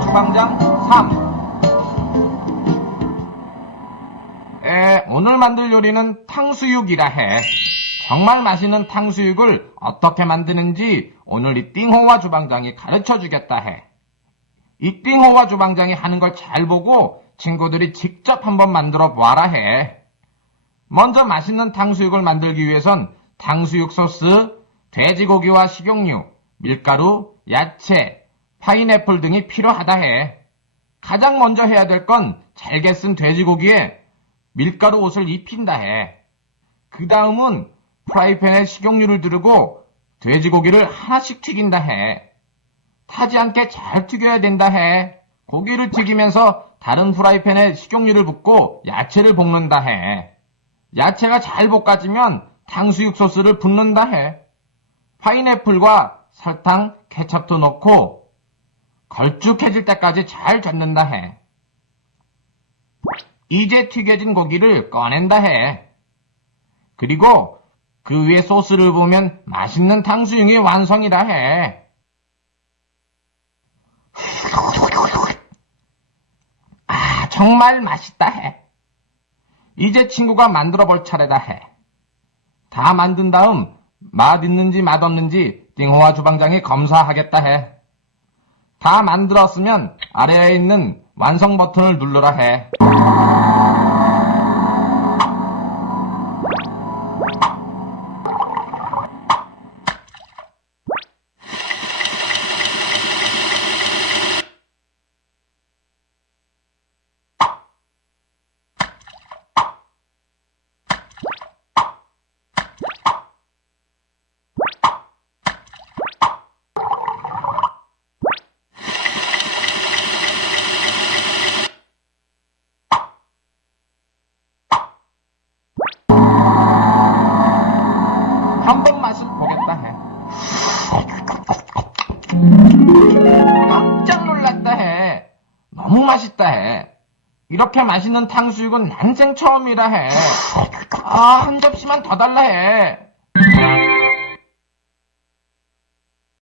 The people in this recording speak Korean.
주방장 3 에, 오늘 만들 요리는 탕수육이라 해. 정말 맛있는 탕수육을 어떻게 만드는지 오늘 이 띵호와 주방장이 가르쳐 주겠다 해. 이 띵호와 주방장이 하는 걸 잘 보고 친구들이 직접 한번 만들어 보아라 해. 먼저 맛있는 탕수육을 만들기 위해선 탕수육 소스, 돼지고기와 식용유, 밀가루, 야채, 파인애플 등이 필요하다 해. 가장 먼저 해야 될 건 잘게 쓴 돼지고기에 밀가루 옷을 입힌다 해. 그 다음은 프라이팬에 식용유를 두르고 돼지고기를 하나씩 튀긴다 해. 타지 않게 잘 튀겨야 된다 해. 고기를 튀기면서 다른 프라이팬에 식용유를 붓고 야채를 볶는다 해. 야채가 잘 볶아지면 탕수육 소스를 붓는다 해. 파인애플과 설탕, 케첩도 넣고 걸쭉해질 때까지 잘 젓는다 해. 이제 튀겨진 고기를 꺼낸다 해. 그리고 그 위에 소스를 보면 맛있는 탕수육이 완성이다 해. 아, 정말 맛있다 해. 이제 친구가 만들어 볼 차례다 해. 다 만든 다음 맛 있는지 맛 없는지 띵호와 주방장이 검사하겠다 해. 다 만들었으면 아래에 있는 완성 버튼을 눌러라 해. 한번 맛을 보겠다 해. 깜짝 놀랐다 해. 너무 맛있다 해. 이렇게 맛있는 탕수육은 난생 처음이라 해. 아, 한 접시만 더 달라 해.